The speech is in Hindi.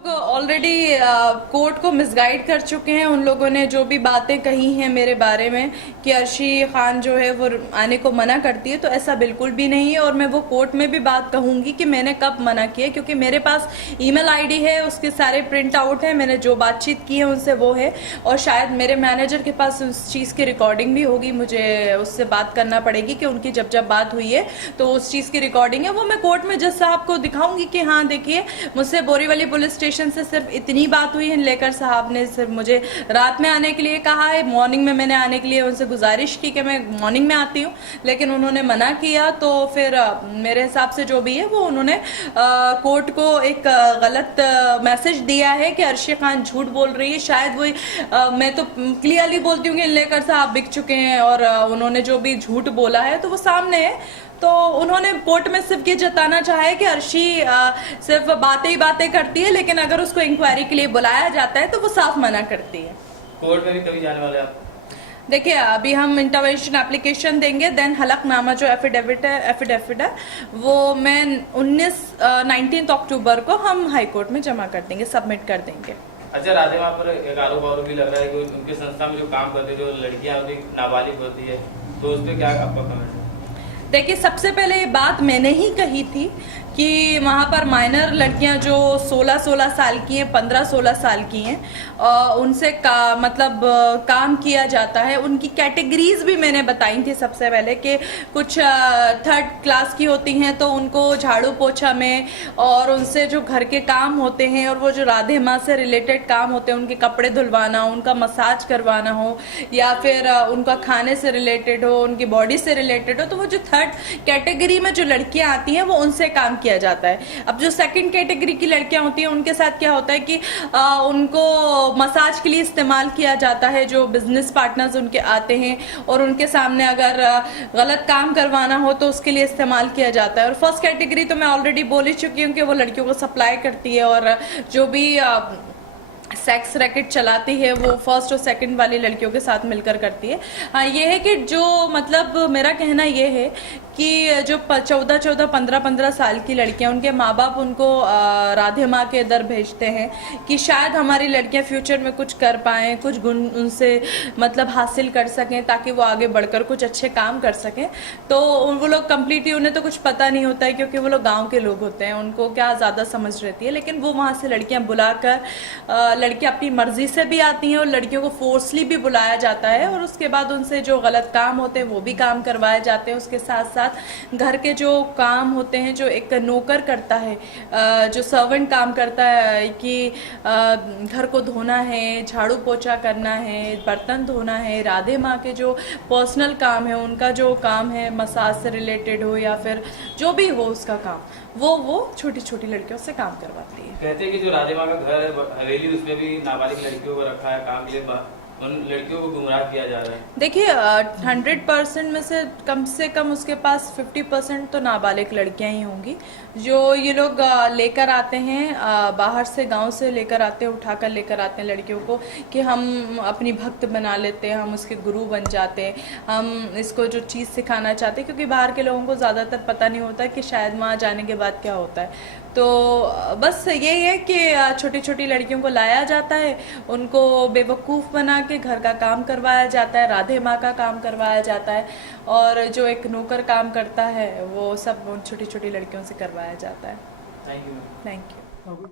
ऑलरेडी कोर्ट को मिसगाइड कर चुके हैं। उन लोगों ने जो भी बातें कही हैं मेरे बारे में कि अर्शी खान जो है वो आने को मना करती है, तो ऐसा बिल्कुल भी नहीं है। और मैं वो कोर्ट में भी बात कहूंगी कि मैंने कब मना किया, क्योंकि मेरे पास ईमेल आईडी है, उसके सारे प्रिंट आउट है, मैंने जो बातचीत की है उनसे वो है। और शायद मेरे मैनेजर के पास उस चीज़ की रिकॉर्डिंग भी होगी, मुझे उससे बात करना पड़ेगी कि उनकी जब जब बात हुई है तो उस चीज़ की रिकॉर्डिंग है, वो मैं कोर्ट में जज साहब को दिखाऊंगी कि हाँ देखिए मुझसे बोरीवली पुलिस स्टेशन से सिर्फ इतनी बात हुई है। लेकर साहब ने सिर्फ मुझे रात में आने के लिए कहा है, मॉर्निंग में मैंने आने के लिए उनसे गुजारिश की कि मैं मॉर्निंग में आती हूँ, लेकिन उन्होंने मना किया। तो फिर मेरे हिसाब से जो भी है वो उन्होंने कोर्ट को एक गलत मैसेज दिया है कि अर्शी खान झूठ बोल रही है। शायद वो मैं तो क्लियरली बोलती हूँ कि लेकर साहब बिक चुके हैं और उन्होंने जो भी झूठ बोला है तो वो सामने है। तो उन्होंने कोर्ट में सिर्फ ये जताना चाहा है कि अर्शी सिर्फ बातें ही बातें करती है, लेकिन अगर उसको इंक्वायरी के लिए बुलाया जाता है तो वो साफ मना करती है। कोर्ट में भी कभी जाने वाले आप? देखिए अभी हम इंटरवेंशन एप्लीकेशन देंगे, देन हलफनामा जो एफिडेविट है वो मैं 19 अक्टूबर को हम हाई कोर्ट में जमा कर देंगे, सबमिट कर देंगे। अच्छा, राधे वहाँ पर एक आरोप भी लग रहा है कि उनके संस्था में जो काम करते जो लड़कियां होती नाबालिग होती है, तो उस पर क्या आपका कमेंट है? देखिए सबसे पहले ये बात मैंने ही कही थी कि वहाँ पर माइनर लड़कियाँ जो 16 साल की हैं, 15-16 साल की हैं, उनसे काम किया जाता है। उनकी कैटेगरीज भी मैंने बताई थी सबसे पहले कि कुछ 3rd क्लास की होती हैं तो उनको झाड़ू पोछा में, और उनसे जो घर के काम होते हैं और वो जो राधे माँ से रिलेटेड काम होते हैं, उनके कपड़े धुलवाना, उनका मसाज करवाना हो या फिर उनका खाने से रिलेटेड हो, उनकी बॉडी से रिलेटेड हो, तो वो जो 3rd कैटेगरी में जो लड़कियाँ आती हैं वो उनसे काम किया जाता है। अब जो 2nd कैटेगरी की लड़कियां होती हैं उनके साथ क्या होता है कि उनको मसाज के लिए इस्तेमाल किया जाता है। जो बिजनेस पार्टनर्स उनके आते हैं और उनके सामने अगर गलत काम करवाना हो तो उसके लिए इस्तेमाल किया जाता है। और 1st कैटेगरी तो मैं ऑलरेडी बोल ही चुकी हूँ कि वो लड़कियों को सप्लाई करती है और जो भी सेक्स रैकेट चलाती है वो 1st और 2nd वाली लड़कियों के साथ मिलकर करती है। हाँ ये है कि जो मेरा कहना ये है कि जो 14-14, 15-15 साल की लड़कियां, उनके माँ बाप उनको राधे माँ के दर भेजते हैं कि शायद हमारी लड़कियां फ्यूचर में कुछ कर पाएं, कुछ गुण उनसे हासिल कर सकें ताकि वो आगे बढ़कर कुछ अच्छे काम कर सकें। तो वो लोग कम्प्लीटली, उन्हें तो कुछ पता नहीं होता है क्योंकि वो लोग गाँव के लोग होते हैं, उनको क्या ज़्यादा समझ रहती है। लेकिन वो वहाँ से लड़कियाँ बुलाकर लड़कियां अपनी मर्जी से भी आती हैं और लड़कियों को फोर्सली भी बुलाया जाता है और उसके बाद उनसे जो गलत काम होते हैं वो भी काम करवाए जाते हैं। उसके साथ साथ घर के जो काम होते हैं, जो एक नौकर करता है, जो सर्वेंट काम करता है कि घर को धोना है, झाड़ू पोछा करना है, बर्तन धोना है, राधे माँ के जो पर्सनल काम है, उनका जो काम है मसाज से रिलेटेड हो या फिर जो भी हो उसका काम, वो छोटी छोटी लड़कियों से काम करवाती है। कहते हैं कि जो राधे माँ का घर है हवेली, उसमें भी नाबालिग लड़कियों को रखा है काम के लिए, उन लड़कियों को गुमराह किया जा रहा है। देखिए 100% में से कम उसके पास 50% तो नाबालिग लड़कियां ही होंगी जो ये लोग लेकर आते हैं, बाहर से गांव से लेकर आते हैं, उठाकर लेकर आते हैं लड़कियों को कि हम अपनी भक्त बना लेते हैं, हम उसके गुरु बन जाते हैं, हम इसको जो चीज़ सिखाना चाहते हैं, क्योंकि बाहर के लोगों को ज़्यादातर पता नहीं होता कि शायद वहाँ जाने के बाद क्या होता है। तो बस यही है कि छोटी छोटी लड़कियों को लाया जाता है, उनको बेवकूफ़ बना के घर का काम करवाया जाता है, राधे माँ का काम करवाया जाता है, और जो एक नौकर काम करता है वो सब छोटी छोटी लड़कियों से करवाया जाता है। Thank you. Thank you.